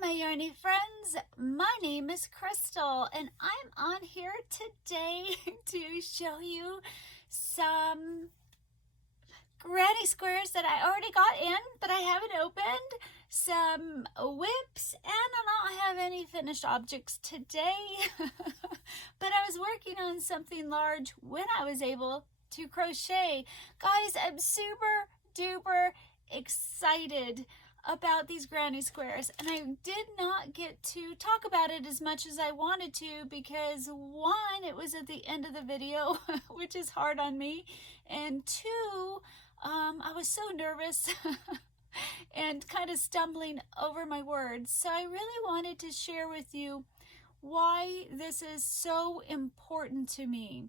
my yarny friends, my name is Crystal and I'm on here today to show you some granny squares that I already got in but I haven't opened, some whips, and I don't have any finished objects today but I was working on something large when I was able to crochet. Guys, I'm super duper excited about these granny squares, and I did not get to talk about it as much as I wanted to because one, it was at the end of the video which is hard on me, and two, I was so nervous and kind of stumbling over my words. So I really wanted to share with you why this is so important to me.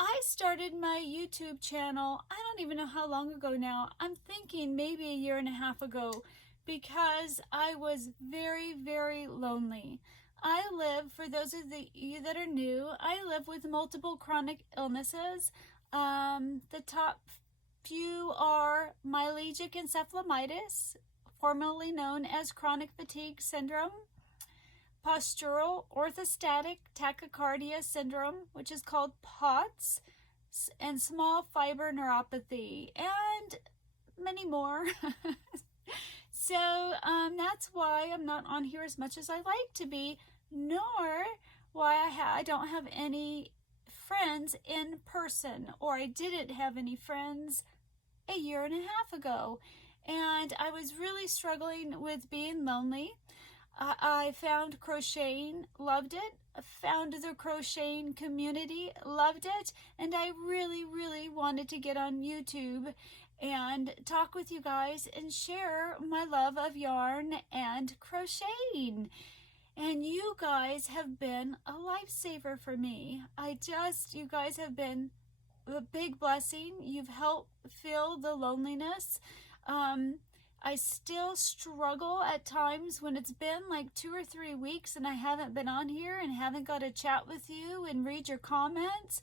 I started my YouTube channel, I don't even know how long ago now. I'm thinking maybe a year and a half ago, because I was very, very lonely. I live, for those of you that are new, I live with multiple chronic illnesses. The top few are myalgic encephalomyelitis, formerly known as chronic fatigue syndrome, postural orthostatic tachycardia syndrome, which is called POTS, and small fiber neuropathy, and many more. So that's why I'm not on here as much as I like to be, nor why I don't have any friends in person, or I didn't have any friends a year and a half ago. And I was really struggling with being lonely. I found crocheting, loved it. I found the crocheting community, loved it. And I really, really wanted to get on YouTube and talk with you guys and share my love of yarn and crocheting. And you guys have been a lifesaver for me. You guys have been a big blessing. You've helped fill the loneliness. I still struggle at times when it's been like 2 or 3 weeks and I haven't been on here and haven't got to chat with you and read your comments.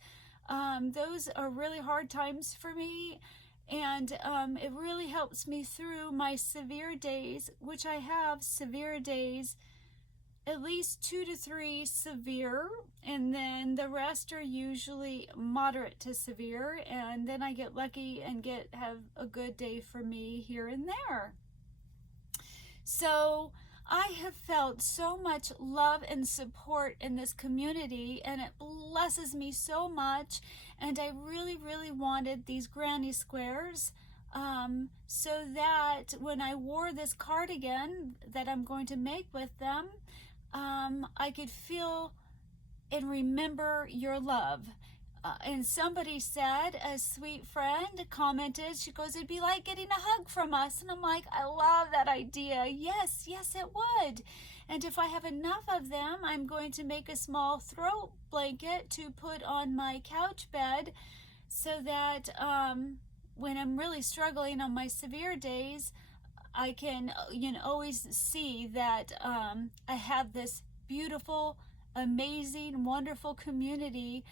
Those are really hard times for me, and it really helps me through my severe days, which I have severe days, at least 2 to 3 severe, and then the rest are usually moderate to severe, and then I get lucky and have a good day for me here and there. So I have felt so much love and support in this community, and it blesses me so much, and I really, really wanted these granny squares so that when I wore this cardigan that I'm going to make with them, I could feel and remember your love. And somebody said, a sweet friend commented, she goes, it'd be like getting a hug from us. And I'm like, I love that idea. Yes, it would. And if I have enough of them, I'm going to make a small throat blanket to put on my couch bed so that when I'm really struggling on my severe days, I can, always see that I have this beautiful, amazing, wonderful community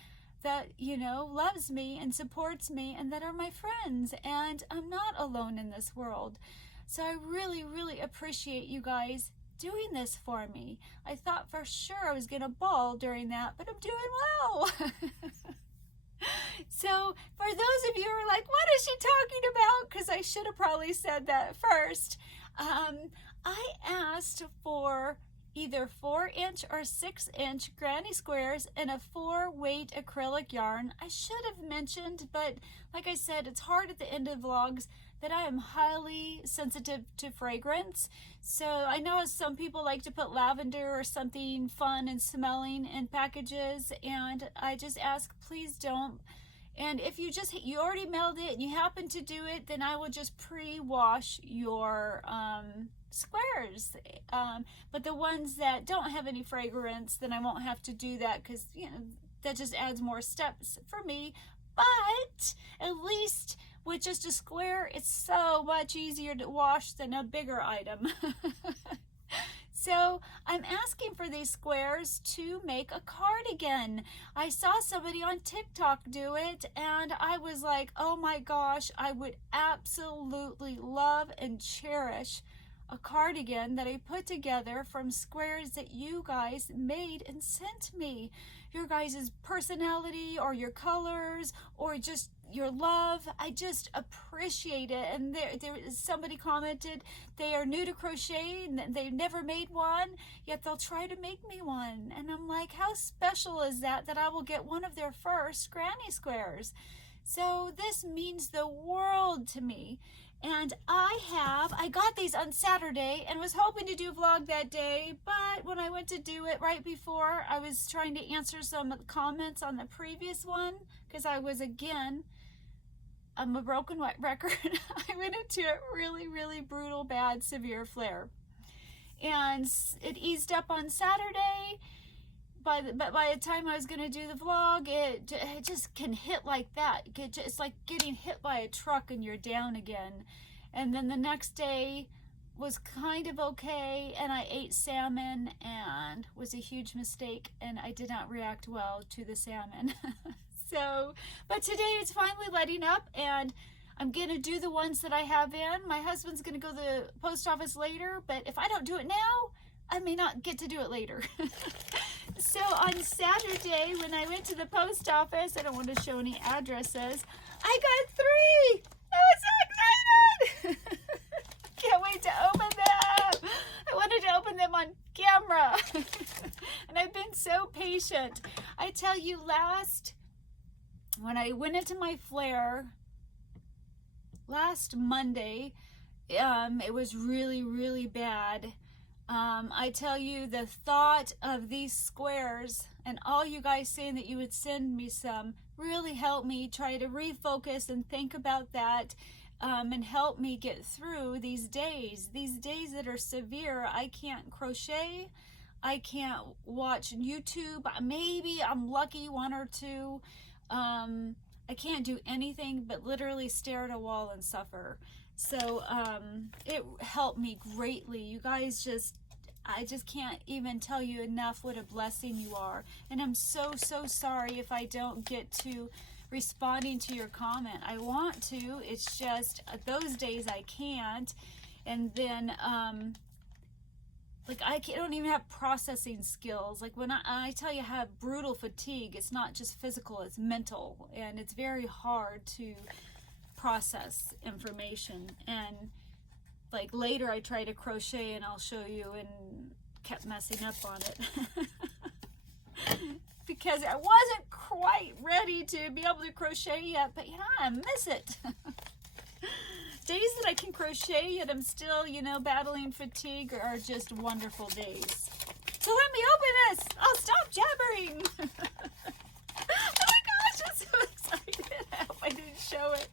that, loves me and supports me and that are my friends. And I'm not alone in this world. So I really, really appreciate you guys doing this for me. I thought for sure I was going to bawl during that, but I'm doing well. So for those of you who are like, what is she talking about? Because I should have probably said that first. I asked for either 4-inch or 6-inch granny squares and a 4-weight acrylic yarn. I should have mentioned, but like I said, it's hard at the end of vlogs, that I am highly sensitive to fragrance. So I know some people like to put lavender or something fun and smelling in packages, and I just ask, please don't. And if you already mailed it and you happen to do it, then I will just pre-wash your squares. But the ones that don't have any fragrance, then I won't have to do that, because that just adds more steps for me. But at least with just a square, it's so much easier to wash than a bigger item. So I'm asking for these squares to make a cardigan. I saw somebody on TikTok do it, and I was like, oh my gosh, I would absolutely love and cherish a cardigan that I put together from squares that you guys made and sent me. Your guys' personality or your colors or just your love. I just appreciate it. And somebody commented they are new to crochet and they've never made one, yet they'll try to make me one. And I'm like, how special is that I will get one of their first granny squares? So this means the world to me. And I got these on Saturday and was hoping to do a vlog that day, but when I went to do it right before, I was trying to answer some comments on the previous one, because I'm a broken record. I went into a really, really brutal, bad, severe flare. And it eased up on Saturday. But by the time I was going to do the vlog, it just can hit like that. It's like getting hit by a truck and you're down again. And then the next day was kind of okay, and I ate salmon and was a huge mistake, and I did not react well to the salmon. But today it's finally letting up, and I'm going to do the ones that I have in. My husband's going to go to the post office later, but if I don't do it now, I may not get to do it later. So on Saturday, when I went to the post office, I don't want to show any addresses, I got 3! I was so excited! Can't wait to open them! I wanted to open them on camera. And I've been so patient. I tell you, when I went into my flare last Monday, it was really, really bad. I tell you, the thought of these squares and all you guys saying that you would send me some really helped me try to refocus and think about that, and help me get through these days that are severe. I can't crochet, I can't watch YouTube, maybe I'm lucky 1 or 2. I can't do anything but literally stare at a wall and suffer. So it helped me greatly. You guys I just can't even tell you enough what a blessing you are. And I'm so, so sorry if I don't get to responding to your comment. I want to, it's just those days I can't. And then like I don't even have processing skills. Like when I tell you I have brutal fatigue, it's not just physical, it's mental, and it's very hard to process information. And like later I try to crochet and I'll show you, and kept messing up on it because I wasn't quite ready to be able to crochet yet. But you know, I miss it. Days that I can crochet yet I'm still, battling fatigue are just wonderful days. So let me open this. I'll stop jabbering. Oh my gosh, I'm so excited. I hope I didn't show it.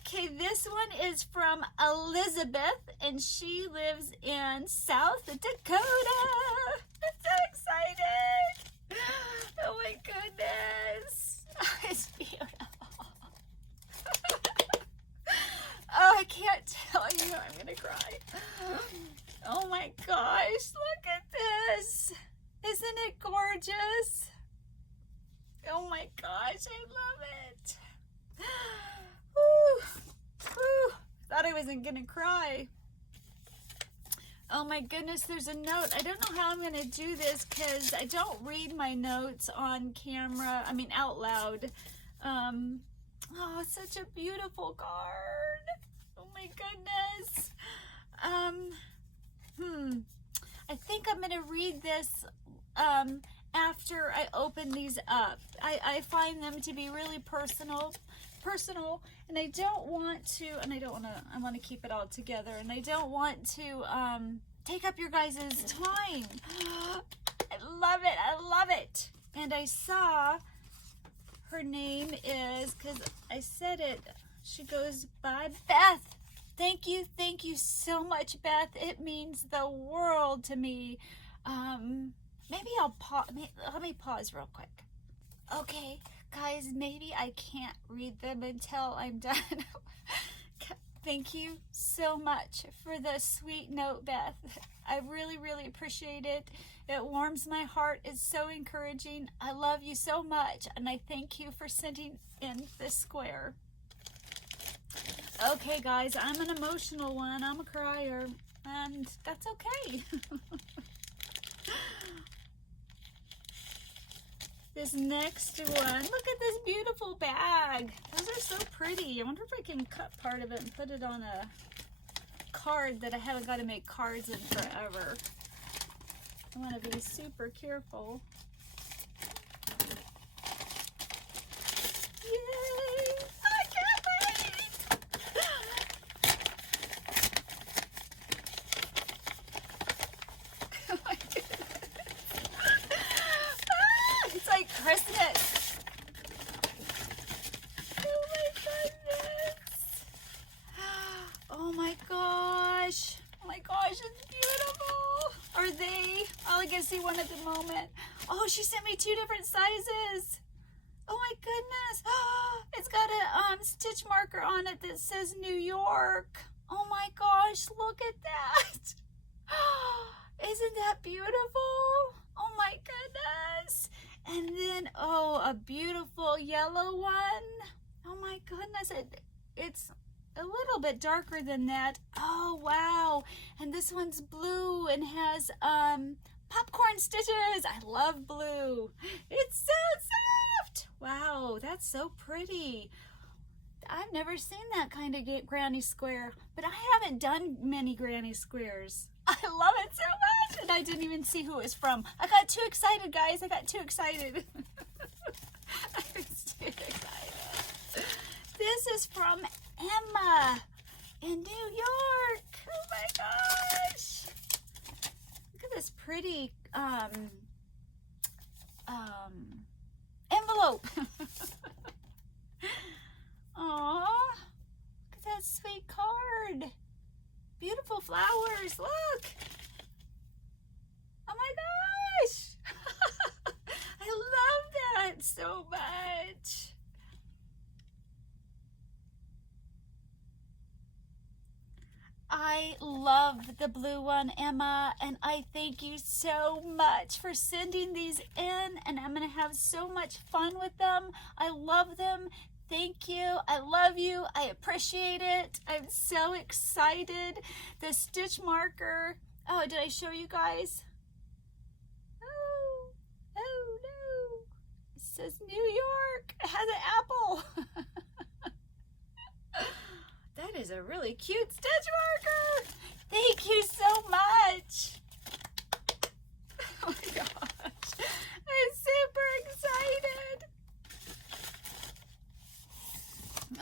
Okay, this one is from Elizabeth, and she lives in South Dakota. I'm so excited. Oh my goodness. It's beautiful. Oh, I can't tell you. I'm going to cry. Oh my gosh, look at this. Isn't it gorgeous? Oh my gosh, I love it. Whew. Whew. Thought I wasn't gonna cry. Oh my goodness, there's a note. I don't know how I'm gonna do this because I don't read my notes on camera, out loud. Oh, it's such a beautiful card. Oh my goodness. I think I'm gonna read this after I open these up. I find them to be really personal, and I don't want to, I want to keep it all together, and I don't want to take up your guys' time. I love it. And I saw her name is, because I said it, she goes by Beth. Thank you so much, Beth. It means the world to me. Maybe I'll pause. Let me pause real quick. Okay, guys, maybe I can't read them until I'm done. Thank you so much for the sweet note, Beth. I really, really appreciate it. It warms my heart. It's so encouraging. I love you so much, and I thank you for sending in this square. Okay, guys, I'm an emotional one. I'm a crier, and that's okay. This next one, look at this beautiful bag. Those are so pretty. I wonder if I can cut part of it and put it on a card that I haven't got to make cards in forever. I want to be super careful. Yay! I can't wait! Oh my goodness. It's like Christmas. Oh my goodness. Oh my gosh. Oh my gosh, it's beautiful. Are they? All I can see one at the moment. Oh, she sent me 2 different sizes. Oh my goodness. It's got a stitch marker on it that says New York. Oh my gosh, look at that. Isn't that beautiful? Oh my goodness. And then, oh, a beautiful yellow one. Oh my goodness. It's a little bit darker than that. Oh, wow. And this one's blue and has popcorn stitches. I love blue. It's so soft. Wow, that's so pretty. I've never seen that kind of granny square, but I haven't done many granny squares. I love it so much, and I didn't even see who it was from. I got too excited, guys. I got too excited. I was too excited. This is from Emma in New York. Oh my gosh. Look at this pretty envelope. Aww, look at that sweet card. Beautiful flowers, look. Oh my gosh. I love that so much. I love the blue one, Emma, and I thank you so much for sending these in, and I'm going to have so much fun with them. I love them. Thank you. I love you. I appreciate it. I'm so excited. The stitch marker. Oh, did I show you guys? Oh no. It says New York. It has an apple. That is a really cute stitch marker. Thank you so much. Oh my gosh. I'm super excited.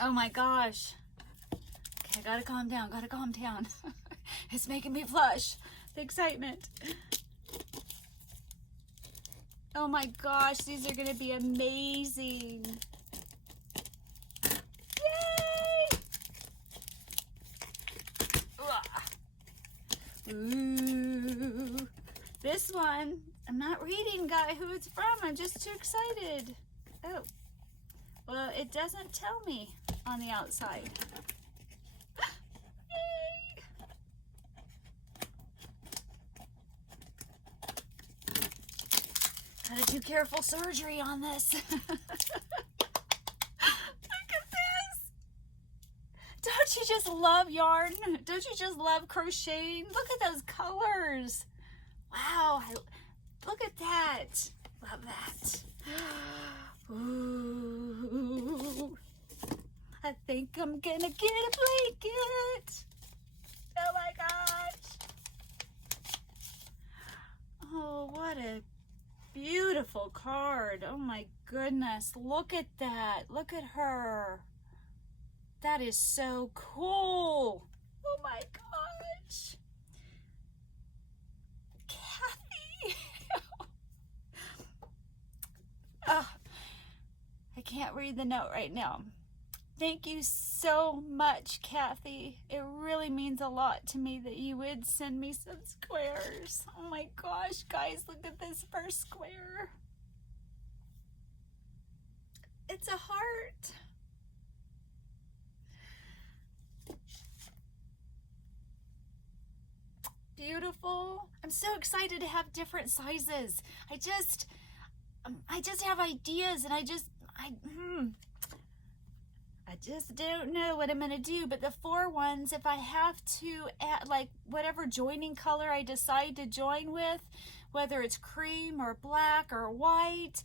Oh my gosh. Okay, gotta calm down, It's making me blush. The excitement. Oh my gosh, these are gonna be amazing. Yay! Ooh. This one, I'm not reading, guy, who it's from. I'm just too excited. Oh. Well, it doesn't tell me on the outside. Yay! Gotta do careful surgery on this. Look at this! Don't you just love yarn? Don't you just love crocheting? Look at those colors. Wow, look at that. Love that. Ooh, I think I'm gonna get a blanket. Oh my gosh. Oh, what a beautiful card. Oh my goodness. Look at that. Look at her. That is so cool. Oh my gosh. Kathy. Oh. I can't read the note right now. Thank you so much, Kathy. It really means a lot to me that you would send me some squares. Oh my gosh, guys, look at this first square. It's a heart. Beautiful. I'm so excited to have different sizes. I just have ideas, and I I just don't know what I'm going to do, but the 4 ones, if I have to add like whatever joining color I decide to join with, whether it's cream or black or white,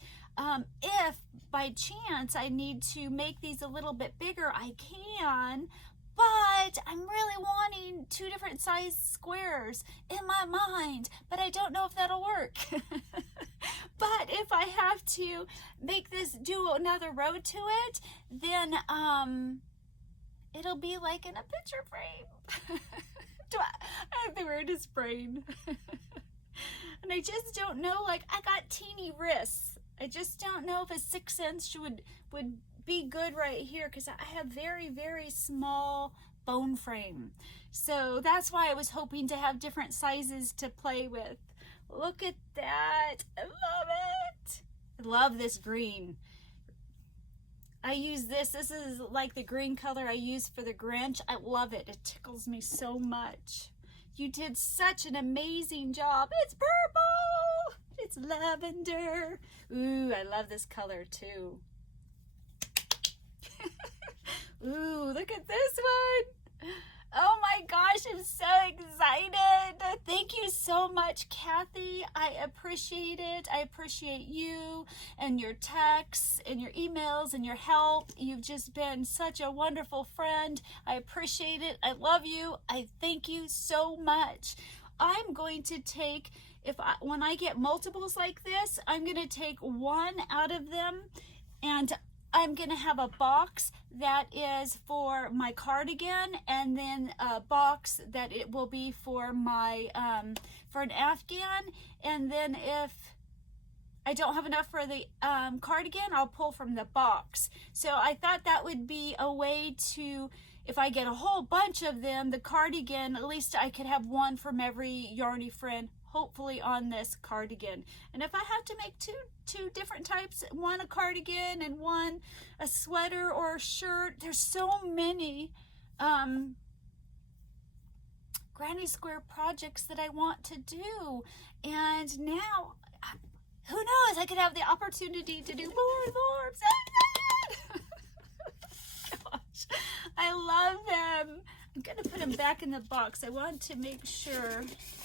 if by chance I need to make these a little bit bigger, I can, but I'm really wanting 2 different size squares in my mind, but I don't know if that'll work. But if I have to make this, do another row to it, then it'll be like in a picture frame. I have the weirdest brain. And I just don't know, like, I got teeny wrists. I just don't know if a 6" would be good right here, because I have very, very small bone frame. So that's why I was hoping to have different sizes to play with. Look at that. I love it. I love this green. I use this. This is like the green color I use for the Grinch. I love it. It tickles me so much. You did such an amazing job. It's purple. It's lavender. Ooh, I love this color too. Ooh, look at this one. Oh my gosh, I'm so excited. Thank you so much, Kathy. I appreciate it. I appreciate you and your texts and your emails and your help. You've just been such a wonderful friend. I appreciate it. I love you. I thank you so much. I'm going to take, when I get multiples like this, I'm going to take 1 out of them, and I'm going to have a box that is for my cardigan, and then a box that it will be for my for an Afghan. And then if I don't have enough for the cardigan, I'll pull from the box. So I thought that would be a way to, if I get a whole bunch of them, the cardigan, at least I could have 1 from every yarny friend, hopefully on this cardigan. And if I have to make two different types, 1 a cardigan and 1 a sweater or a shirt, there's so many granny square projects that I want to do. And now, who knows, I could have the opportunity to do more and more. Gosh, I love them. I'm gonna put them back in the box. I want to make sure.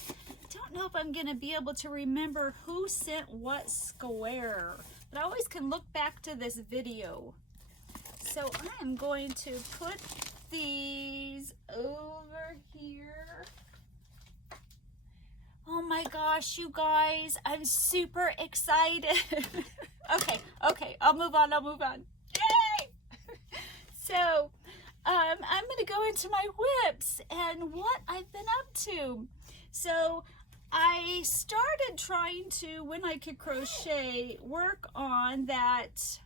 I don't know if I'm going to be able to remember who sent what square, but I always can look back to this video. So I am going to put these over here. Oh my gosh, you guys, I'm super excited. Okay, I'll move on. Yay! So I'm going to go into my whips and what I've been up to. So I started trying to, when I could crochet, work on that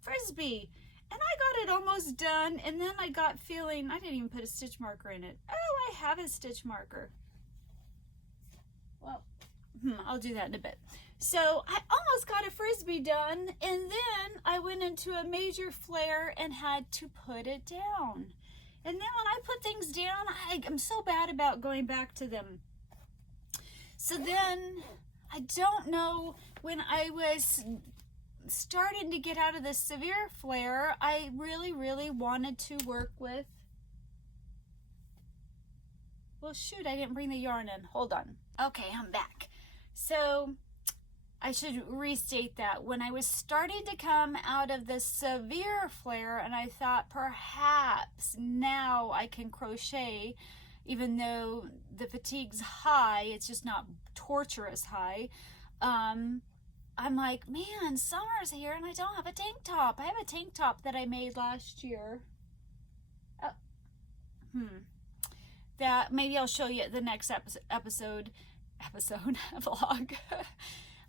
frisbee, and I got it almost done, and then I got feeling, I didn't even put a stitch marker in it. Oh, I have a stitch marker. Well, I'll do that in a bit. So I almost got a frisbee done, and then I went into a major flare and had to put it down. And then when I put things down, I'm so bad about going back to them. So then, I don't know, when I was starting to get out of the severe flare, I really, really wanted to work with, well shoot, I didn't bring the yarn in. Hold on. Okay, I'm back. So, I should restate that. When I was starting to come out of the severe flare, and I thought perhaps now I can crochet, even though the fatigue's high, it's just not torturous high. I'm like, man, summer's here and I don't have a tank top. I have a tank top that I made last year. That maybe I'll show you at the next episode vlog.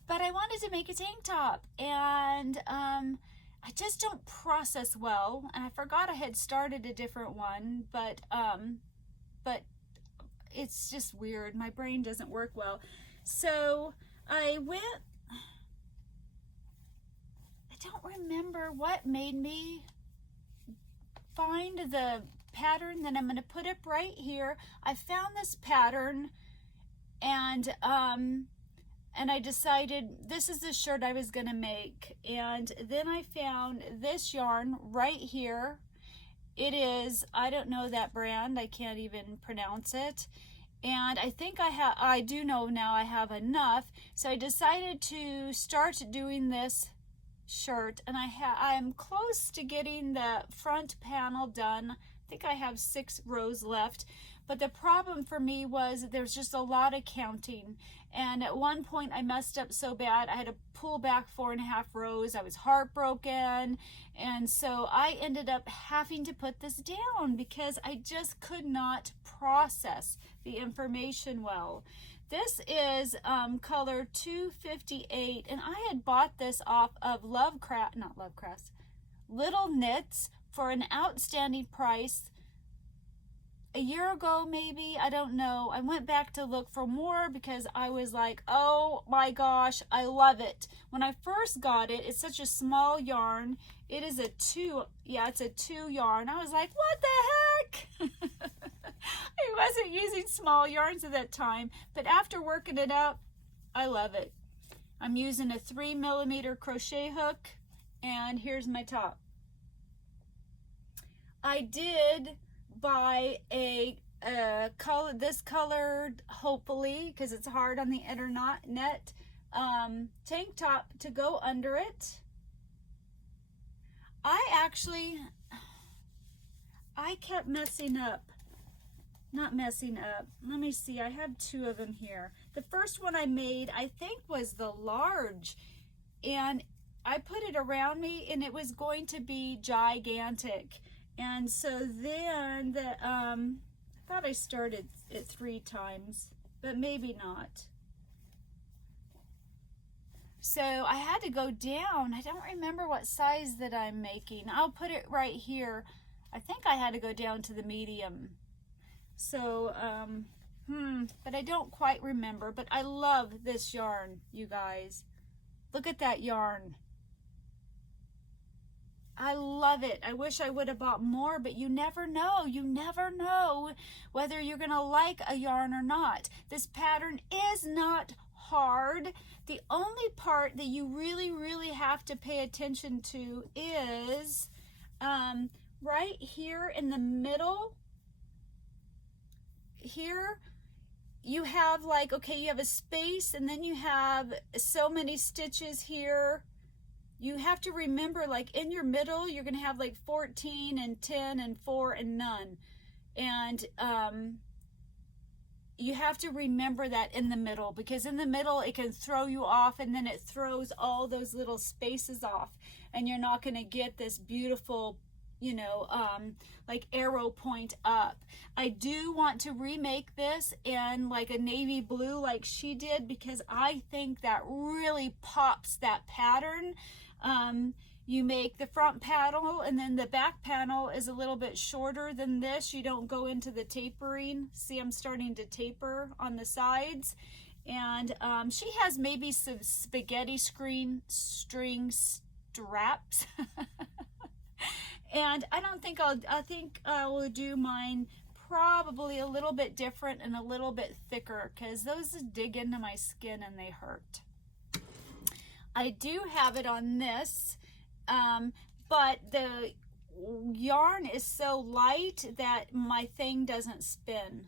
But I wanted to make a tank top, and I just don't process well, and I forgot I had started a different one, but it's just weird. My brain doesn't work well. So I don't remember what made me find the pattern that I'm going to put up right here. I found this pattern, and I decided this is the shirt I was going to make. And then I found this yarn right here, It is, I don't know that brand. I can't even pronounce it. And I think I do know now I have enough. So I decided to start doing this shirt, and I'm close to getting the front panel done. I think I have 6 rows left. But the problem for me was there's just a lot of counting. And at one point I messed up so bad, I had to pull back 4.5 rows. I was heartbroken. And so I ended up having to put this down because I just could not process the information well. This is color 258, and I had bought this off of Little Knits for an outstanding price a year ago, maybe, I don't know. I went back to look for more because I was like, oh my gosh, I love it. When I first got it, it's such a small yarn. It is a 2, yeah, it's a 2 yarn. I was like, what the heck? I wasn't using small yarns at that time, but after working it up, I love it. I'm using a 3mm crochet hook, and here's my top. I did buy this colored, hopefully, because it's hard on the internet, tank top to go under it. I kept messing up. Not messing up. Let me see. I have 2 of them here. The first one I made, I think, was the large, and I put it around me, and it was going to be gigantic. And so then I thought I started it 3 times, but maybe not. So I had to go down. I don't remember what size that I'm making. I'll put it right here. I think I had to go down to the medium. So, but I don't quite remember. But I love this yarn, you guys. Look at that yarn. I love it. I wish I would have bought more, but you never know. You never know whether you're going to like a yarn or not. This pattern is not hard. The only part that you really, really have to pay attention to is right here in the middle. Here you have like, okay, you have a space, and then you have so many stitches here. You have to remember, like in your middle, you're going to have like 14 and 10 and 4 and none. And you have to remember that in the middle, because in the middle it can throw you off, and then it throws all those little spaces off, and you're not going to get this beautiful, you know, like arrow point up. I do want to remake this in like a navy blue like she did, because I think that really pops that pattern. You make the front panel, and then the back panel is a little bit shorter than this. You don't go into the tapering. See, I'm starting to taper on the sides. And she has maybe some spaghetti string straps. And I don't think I think I will do mine probably a little bit different and a little bit thicker, because those dig into my skin and they hurt. I do have it on this, but the yarn is so light that my thing doesn't spin,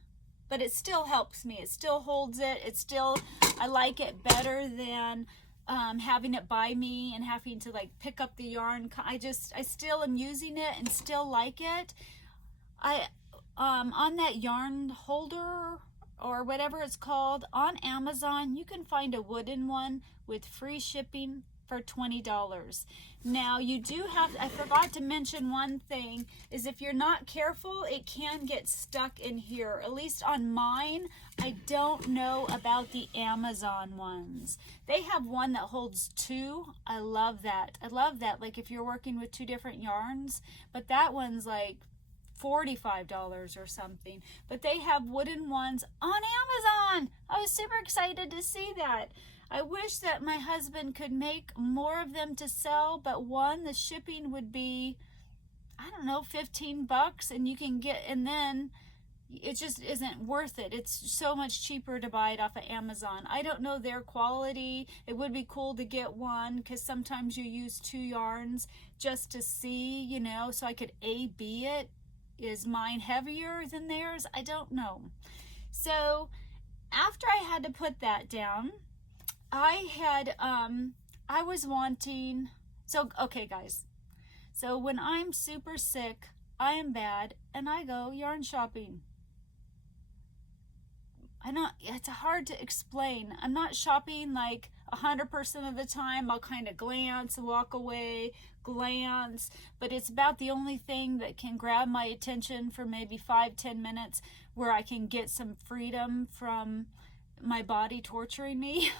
but it still helps me. It still holds it. It's still, I like it better than having it by me and having to like pick up the yarn. I still am using it and still like it. On that yarn holder or whatever it's called on Amazon, you can find a wooden one with free shipping for $20. Now you do have, I forgot to mention one thing, is if you're not careful, it can get stuck in here. At least on mine. I don't know about the Amazon ones. They have one that holds 2. I love that. I love that, like if you're working with 2 different yarns, but that one's like $45 or something. But they have wooden ones on Amazon. I was super excited to see that. I wish that my husband could make more of them to sell, but one, the shipping would be, I don't know, 15 bucks, and you can get, and then it just isn't worth it. It's so much cheaper to buy it off of Amazon. I don't know their quality. It would be cool to get one, because sometimes you use 2 yarns just to see, you know, so I could A-B it. is mine heavier than theirs? I don't know. So after I had to put that down, I was wanting, so, okay guys, so when I'm super sick, I am bad, and I go yarn shopping. It's hard to explain. I'm not shopping like 100% of the time. I'll kind of glance, walk away, glance, but it's about the only thing that can grab my attention for maybe 5-10 minutes where I can get some freedom from my body torturing me.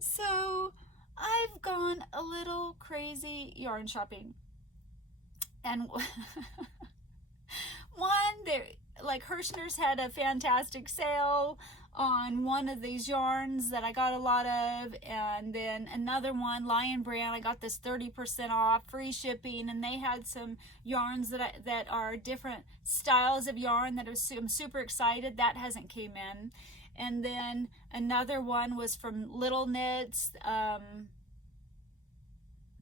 So I've gone a little crazy yarn shopping. And like Hirschner's had a fantastic sale on one of these yarns that I got a lot of, and then another one, Lion Brand, I got this 30% off, free shipping, and they had some yarns that are different styles of yarn that I'm super excited. That hasn't came in. And then another one was from Little Knits.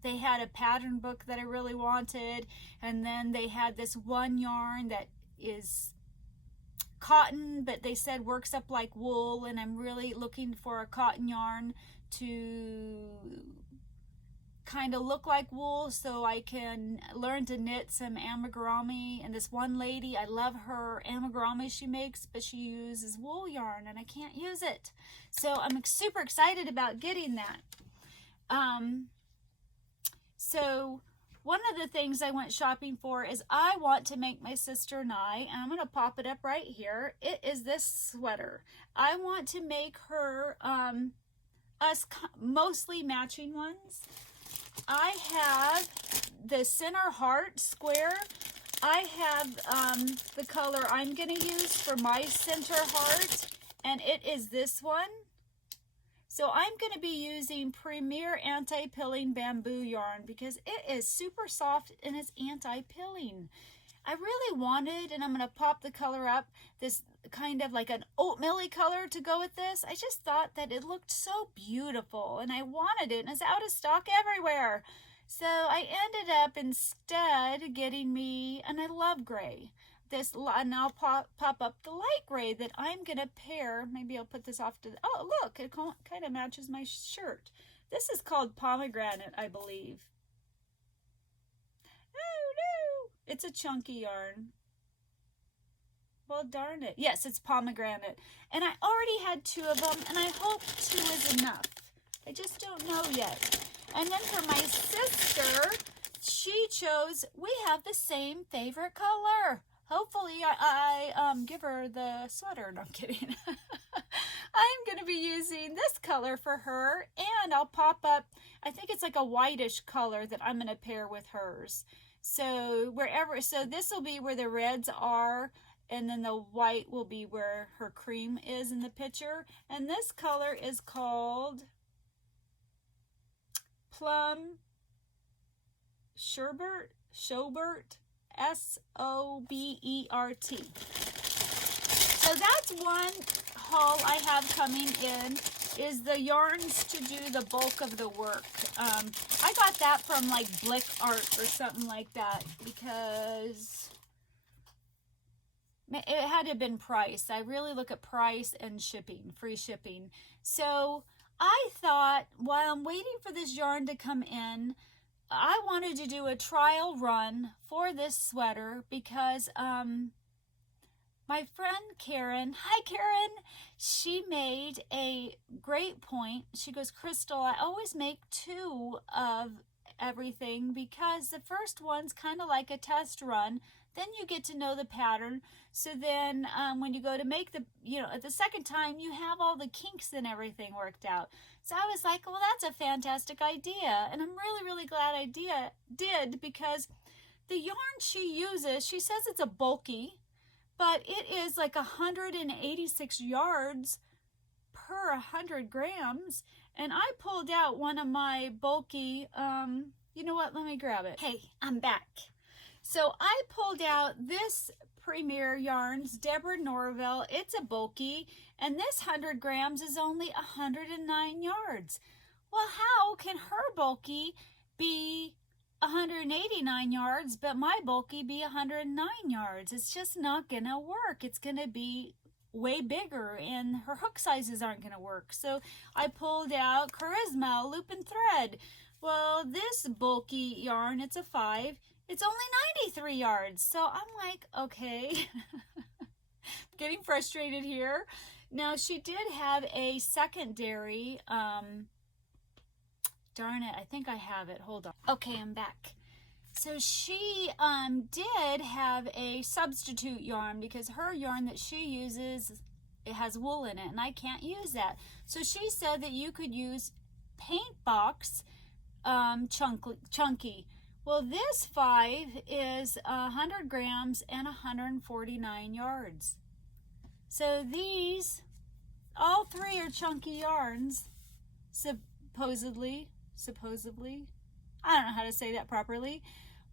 They had a pattern book that I really wanted, and then they had this one yarn that is cotton, but they said works up like wool, and I'm really looking for a cotton yarn to kind of look like wool so I can learn to knit some amigurumi. And this one lady, I love her amigurumi she makes, but she uses wool yarn and I can't use it. So I'm super excited about getting that. So one of the things I went shopping for is I want to make my sister and I'm going to pop it up right here. It is this sweater. I want to make her, us mostly matching ones. I have the center heart square. I have the color I'm going to use for my center heart, and it is this one. So I'm going to be using Premier Anti-Pilling Bamboo yarn because it is super soft and it's anti-pilling. I really wanted, and I'm going to pop the color up, this kind of like an oatmeal-y color to go with this. I just thought that it looked so beautiful and I wanted it, and it's out of stock everywhere. So I ended up instead getting me, and I love gray, this, and I'll pop up the light gray that I'm going to pair. Maybe I'll put this off to, oh look, it kind of matches my shirt. This is called pomegranate, I believe. Oh no, it's a chunky yarn. Well, darn it. Yes, it's pomegranate. And I already had 2 of them, and I hope 2 is enough. I just don't know yet. And then for my sister, she chose, we have the same favorite color. Hopefully I give her the sweater. No, I'm kidding. I'm going to be using this color for her, and I'll pop up, I think it's like a whitish color that I'm going to pair with hers. So so this will be where the reds are, and then the white will be where her cream is in the picture. And this color is called Plum Sherbert, S-O-B-E-R-T. So that's one haul I have coming in, is the yarns to do the bulk of the work. I got that from like Blick Art or something like that because it had to have been price. I really look at price and shipping, free shipping. So I thought, while I'm waiting for this yarn to come in, I wanted to do a trial run for this sweater because my friend Karen, hi Karen, she made a great point. She goes, Crystal, I always make 2 of everything because the first one's kind of like a test run. Then you get to know the pattern. So then when you go to make the second time, you have all the kinks and everything worked out. So I was like, well, that's a fantastic idea. And I'm really, really glad I did because the yarn she uses, she says it's a bulky, but it is like 186 yards per 100 grams. And I pulled out one of my bulky, you know what, let me grab it. Hey, I'm back. So I pulled out this Premier Yarns, Deborah Norville. It's a bulky, and this 100 grams is only 109 yards. Well, how can her bulky be 189 yards, but my bulky be 109 yards. It's just not gonna work. It's gonna be way bigger and her hook sizes aren't gonna work. So I pulled out Charisma loop and thread. Well, this bulky yarn, it's a 5. It's only 93 yards. So I'm like, okay, getting frustrated here. Now she did have a secondary, darn it, I think I have it. Hold on. Okay, I'm back. So she did have a substitute yarn because her yarn that she uses, it has wool in it and I can't use that. So she said that you could use paint box chunky. Well, this 5 is 100 grams and 149 yards. So these, all 3 are chunky yarns, supposedly. I don't know how to say that properly,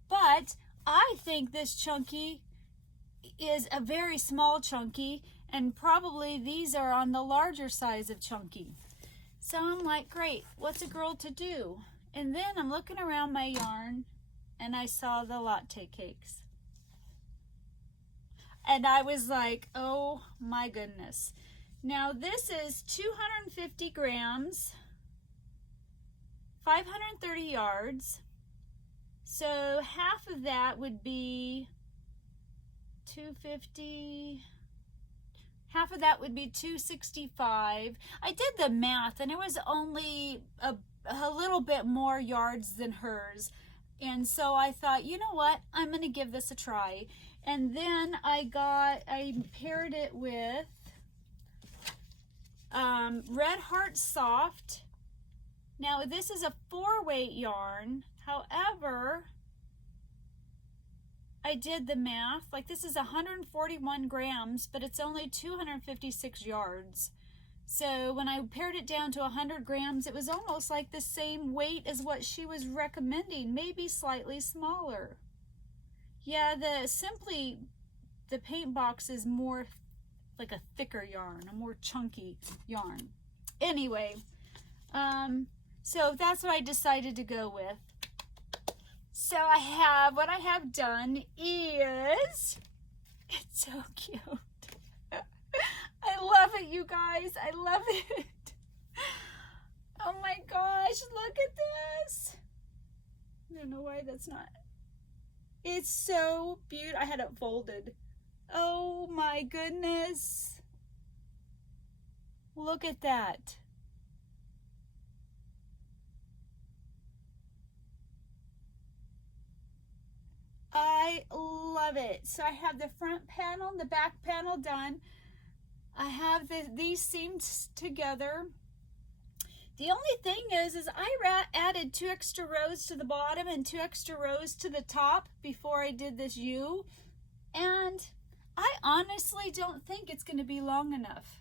but I think this chunky is a very small chunky, and probably these are on the larger size of chunky. So I'm like, great, what's a girl to do? And then I'm looking around my yarn and I saw the latte cakes. And I was like, oh my goodness. Now this is 250 grams, 530 yards. So half of that would be 250. Half of that would be 265. I did the math and it was only a little bit more yards than hers. And so I thought, you know what? I'm going to give this a try. And then I paired it with Red Heart Soft. Now this is a 4-weight yarn. However, I did the math. Like this is 141 grams, but it's only 256 yards. So when I pared it down to 100 grams, it was almost like the same weight as what she was recommending, maybe slightly smaller. Yeah, the paint box is more like a thicker yarn, a more chunky yarn. Anyway, so that's what I decided to go with. So what I have done is, it's so cute. I love it, you guys. I love it. Oh my gosh, look at this. I don't know why that's not. It's so beautiful. I had it folded. Oh my goodness. Look at that. I love it. So I have the front panel and the back panel done. I have these seams together. The only thing is I added 2 extra rows to the bottom and 2 extra rows to the top before I did this U. And I honestly don't think it's going to be long enough.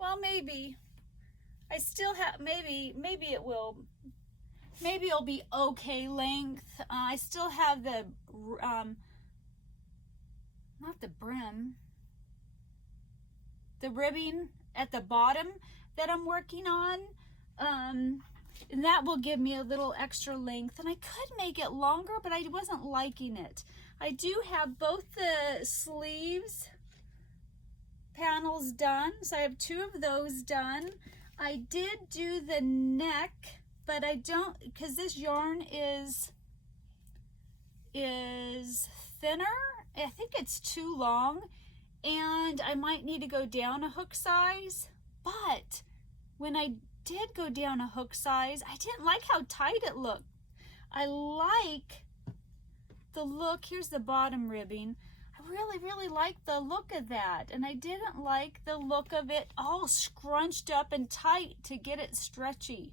Well, maybe. I still have, maybe it will. Maybe it'll be okay length. I still have the, not the brim, the ribbing at the bottom that I'm working on. And that will give me a little extra length. And I could make it longer, but I wasn't liking it. I do have both the sleeves panels done. So I have 2 of those done. I did do the neck, but I don't, because this yarn is thinner. I think it's too long and I might need to go down a hook size. But when I did go down a hook size, I didn't like how tight it looked. I like the look. Here's the bottom ribbing. I really like the look of that, and I didn't like the look of it all scrunched up and tight to get it stretchy.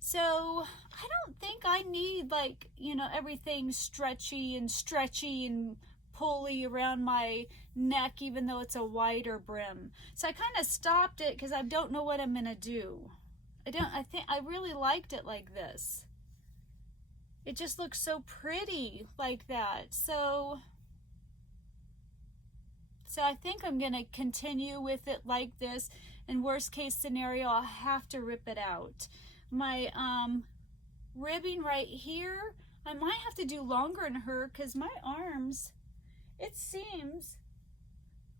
So I don't think I need, like, you know, everything stretchy and pulley around my neck, even though it's a wider brim. So I kind of stopped it because I don't know what I'm gonna do. I think I really liked it like this. It just looks so pretty like that. So I think I'm gonna continue with it like this. In worst case scenario, I'll have to rip it out. My ribbing right here. I might have to do longer in her because my arms, it seems,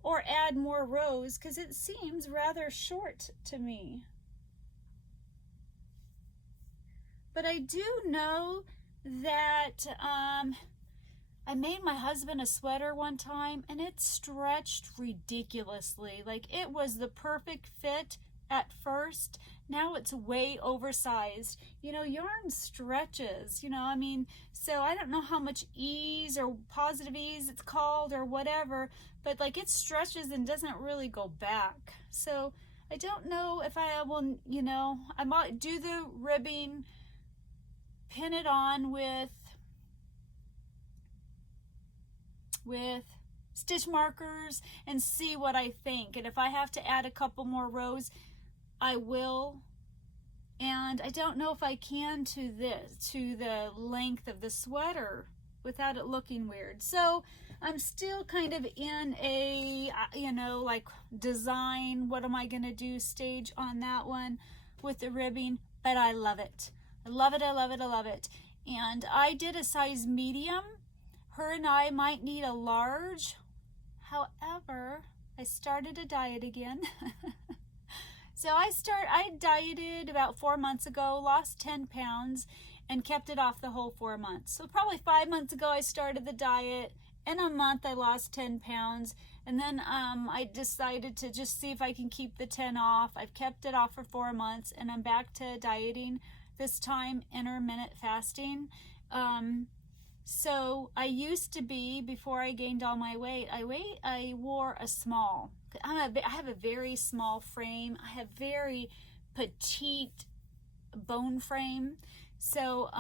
or add more rows because it seems rather short to me. But I do know that I made my husband a sweater one time and it stretched ridiculously. Like, it was the perfect fit at first. Now it's way oversized. You know, yarn stretches, you know, I mean, so I don't know how much ease or positive ease it's called or whatever, but like it stretches and doesn't really go back. So I don't know if I will, you know, I might do the ribbing, pin it on with stitch markers and see what I think. And if I have to add a couple more rows, I will. And I don't know if I can to the length of the sweater without it looking weird. So I'm still kind of in a, you know, like design, what am I gonna do stage on that one with the ribbing, but I love it. I love it, I love it, I love it. And I did a size medium. Her and I might need a large. However, I started a diet again. So I dieted about 4 months ago, lost 10 pounds, and kept it off the whole 4 months. So probably 5 months ago I started the diet. In a month I lost 10 pounds. And then I decided to just see if I can keep the 10 off. I've kept it off for 4 months and I'm back to dieting, this time intermittent fasting. So I used to be, before I gained all my weight, I wore a small. I have a very small frame. I have very petite bone frame. So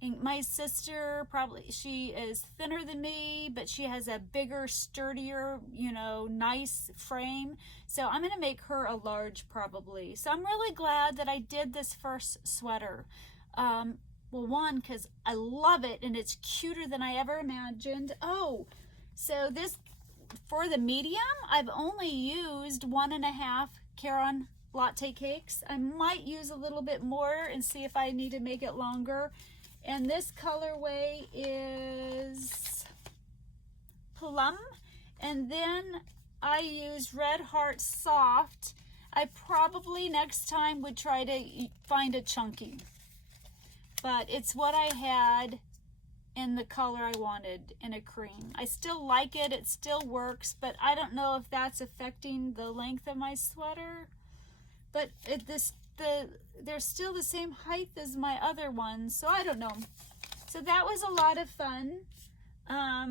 and my sister, probably, she is thinner than me, but she has a bigger, sturdier, you know, nice frame. So I'm going to make her a large probably. So I'm really glad that I did this first sweater. Well, one, because I love it and it's cuter than I ever imagined. Oh, so this, for the medium, I've only used 1.5 Caron latte cakes. I might use a little bit more and see if I need to make it longer. And this colorway is plum. And then I use Red Heart Soft. I probably next time would try to find a chunky. But it's what I had in the color I wanted, in a cream. I still like it, it still works, but I don't know if that's affecting the length of my sweater. But they're still the same height as my other ones, so I don't know. So that was a lot of fun. That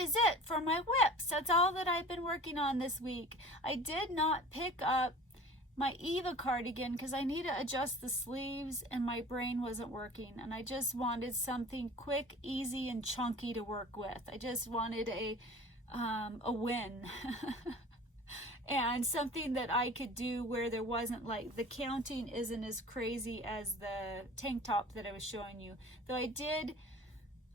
is it for my whips. That's all that I've been working on this week. I did not pick up my Eva cardigan because I need to adjust the sleeves and my brain wasn't working, and I just wanted something quick, easy, and chunky to work with. I just wanted a win. And something that I could do where there wasn't, like, the counting isn't as crazy as the tank top that I was showing you. Though I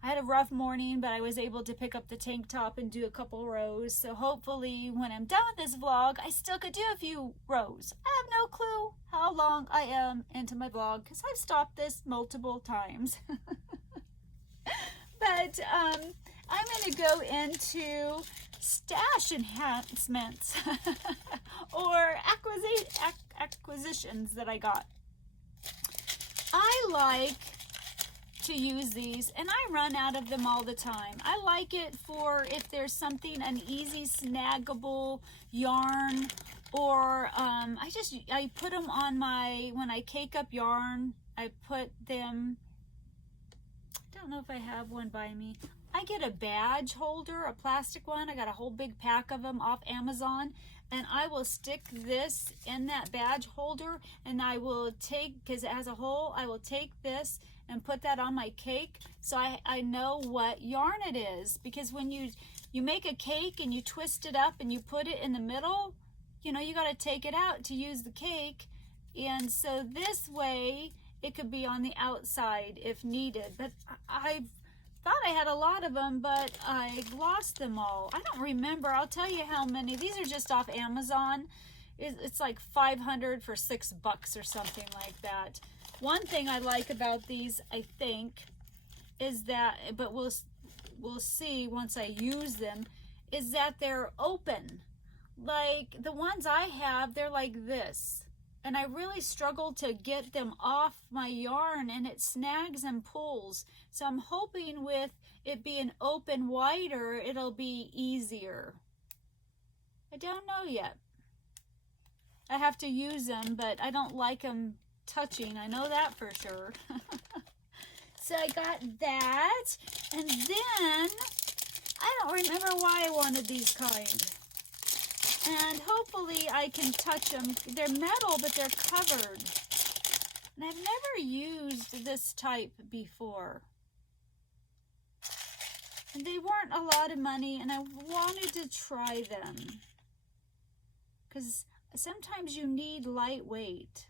had a rough morning, but I was able to pick up the tank top and do a couple rows. So hopefully when I'm done with this vlog, I still could do a few rows. I have no clue how long I am into my vlog because I've stopped this multiple times. But I'm going to go into stash enhancements or acquisitions that I got. I like to use these, and I run out of them all the time. I like it for if there's something, an easy snaggable yarn, or I put them on my, when I cake up yarn, I put them, I don't know if I have one by me. I get a badge holder, a plastic one. I got a whole big pack of them off Amazon, and I will stick this in that badge holder, and I will take, because it has a hole, I will take this and put that on my cake so I know what yarn it is. Because when you make a cake and you twist it up and you put it in the middle, you know, you got to take it out to use the cake. And so this way it could be on the outside if needed. But I thought I had a lot of them, but I lost them all. I don't remember. I'll tell you how many. These are just off Amazon. It's like 500 for $6 or something like that. One thing I like about these, I think, is that, but we'll see once I use them, is that they're open. Like the ones I have, they're like this. And I really struggle to get them off my yarn, and it snags and pulls. So I'm hoping with it being open wider, it'll be easier. I don't know yet. I have to use them, but I don't like them touching. I know that for sure. So I got that. And then, I don't remember why I wanted these kind. And hopefully I can touch them. They're metal, but they're covered. And I've never used this type before. And they weren't a lot of money, and I wanted to try them. Because sometimes you need lightweight.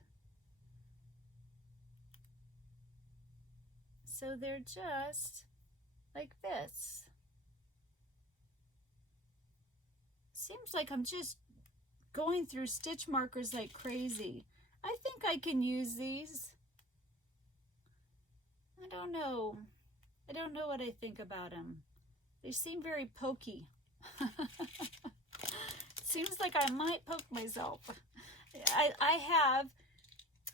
So they're just like this. Seems like I'm just going through stitch markers like crazy. I think I can use these. I don't know. I don't know what I think about them. They seem very pokey. Seems like I might poke myself. I have,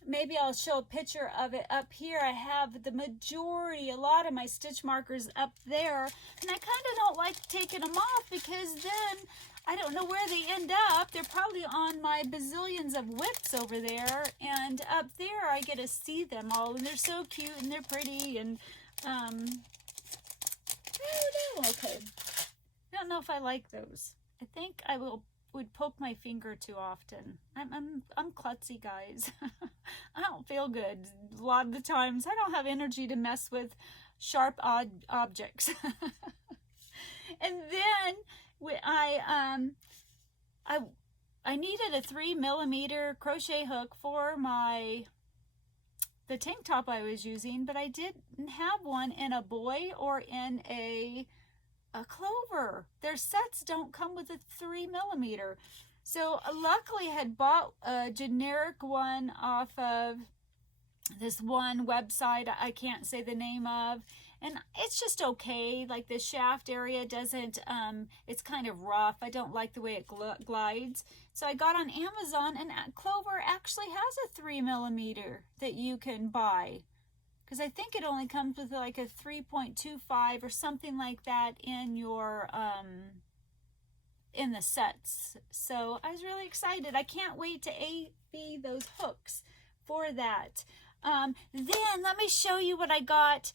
maybe I'll show a picture of it up here. I have the majority, a lot of my stitch markers up there. And I kind of don't like taking them off because then I don't know where they end up. They're probably on my bazillions of whips over there. And up there I get to see them all. And they're so cute and they're pretty. And I don't know. Okay. I don't know if I like those. I think I would poke my finger too often. I'm klutzy, guys. I don't feel good a lot of the times. I don't have energy to mess with sharp objects. And then I needed a 3mm crochet hook for the tank top I was using, but I didn't have one in a boy or in a clover. Their sets don't come with a 3mm. So luckily I had bought a generic one off of this one website I can't say the name of, and it's just okay. Like the shaft area doesn't, it's kind of rough. I don't like the way it glides. So I got on Amazon, and Clover actually has a 3mm that you can buy. Because I think it only comes with like a 3.25 or something like that in your, in the sets. So I was really excited. I can't wait to AB those hooks for that. Then let me show you what I got.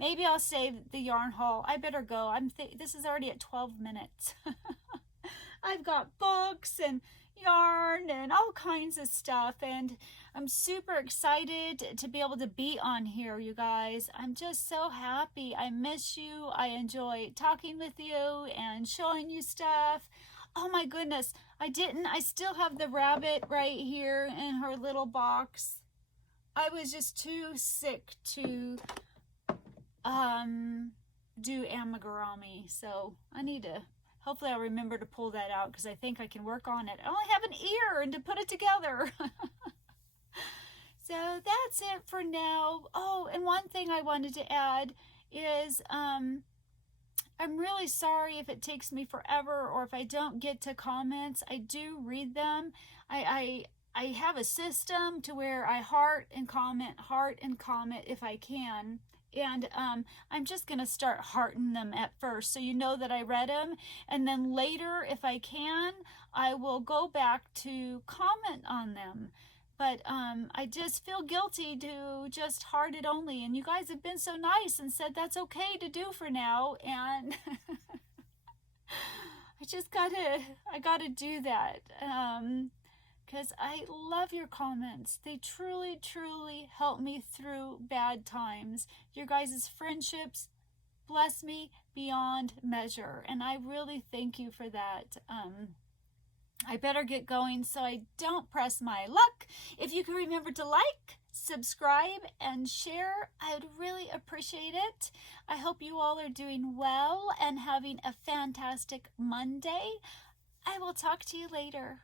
Maybe I'll save the yarn haul. I better go. This is already at 12 minutes. I've got books and yarn and all kinds of stuff, and I'm super excited to be able to be on here, you guys. I'm just so happy. I miss you. I enjoy talking with you and showing you stuff. Oh my goodness, I still have the rabbit right here in her little box. I was just too sick to do amigurumi, so I need to, hopefully I'll remember to pull that out because I think I can work on it. I only have an ear and to put it together. So that's it for now. Oh, and one thing I wanted to add is I'm really sorry if it takes me forever or if I don't get to comments. I do read them. I have a system to where I heart and comment if I can. And I'm just going to start hearting them at first so you know that I read them. And then later, if I can, I will go back to comment on them. But I just feel guilty to just heart it only. And you guys have been so nice and said that's okay to do for now. And I gotta do that. Because I love your comments. They truly, truly help me through bad times. Your guys' friendships bless me beyond measure. And I really thank you for that. I better get going so I don't press my luck. If you can remember to like, subscribe, and share, I would really appreciate it. I hope you all are doing well and having a fantastic Monday. I will talk to you later.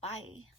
Bye.